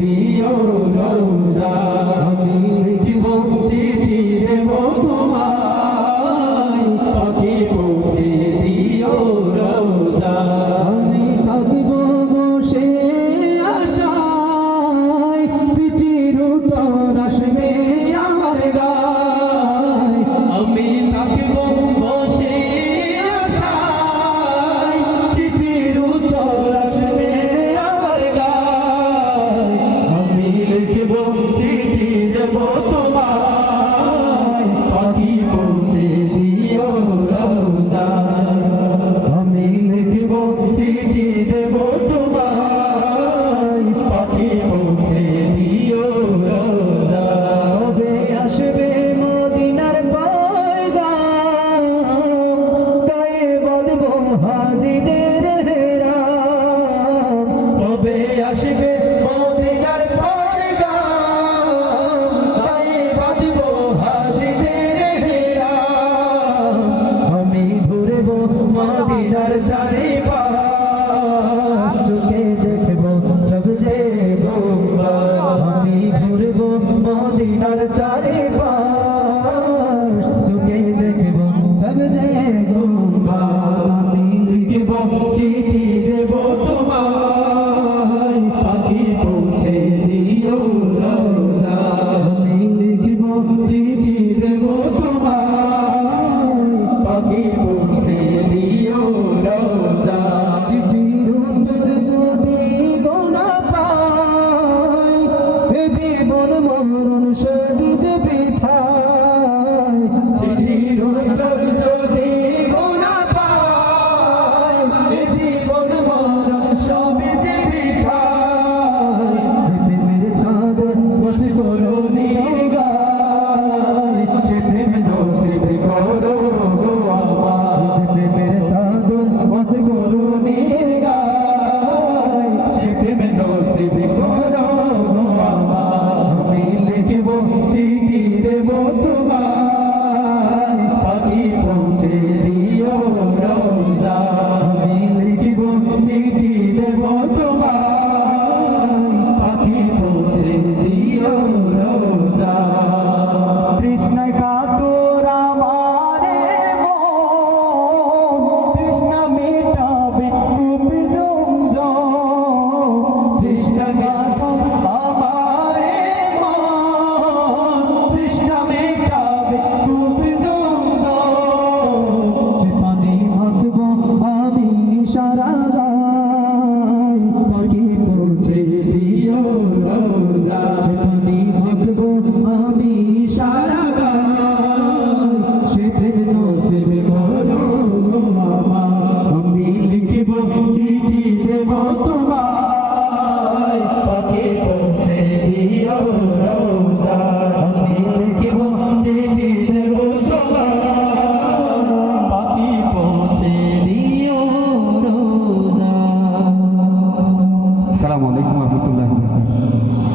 দিও রোজা আমি লিখব চিঠি দেব তোমায় পাখি পৌঁছে দিও রোজা আমি থাকব বসে আশায় চিঠির উত্তর আসবে আমার গায় আমি থাকব বসে আশায় চিঠির উত্তর আসবে আমার গায় আমি লিখব চিঠি দেব তোমায় পাখি পৌঁছে দিও রোজা আমি লিখব চিঠি দেব তোমায় পাখি পৌঁছে দিও রোজা কবে আসবে মদিনার পয়গাম গায়ে বাঁধব হাজিদের হেরাম কবে আসবে মদিনার পয়গাম গায়ে বাঁধব হাজিদের হেরাম আমি ঘুরব মদিনার চারিপাশ চোখে দেখব সব যে গোম্বা আমি ঘুরব মদিনার চারিপাশ চোখে দেখব সব যে গোম্বা আমি লিখব চিঠি দেব তোমায় পাখি পৌঁছে দিও রোজা আমি লিখব চিঠি দেব তোমায় পাখি পৌঁছে দিও রোজা চিঠির উত্তর যদি গোনা পাই এ জীবন মরণ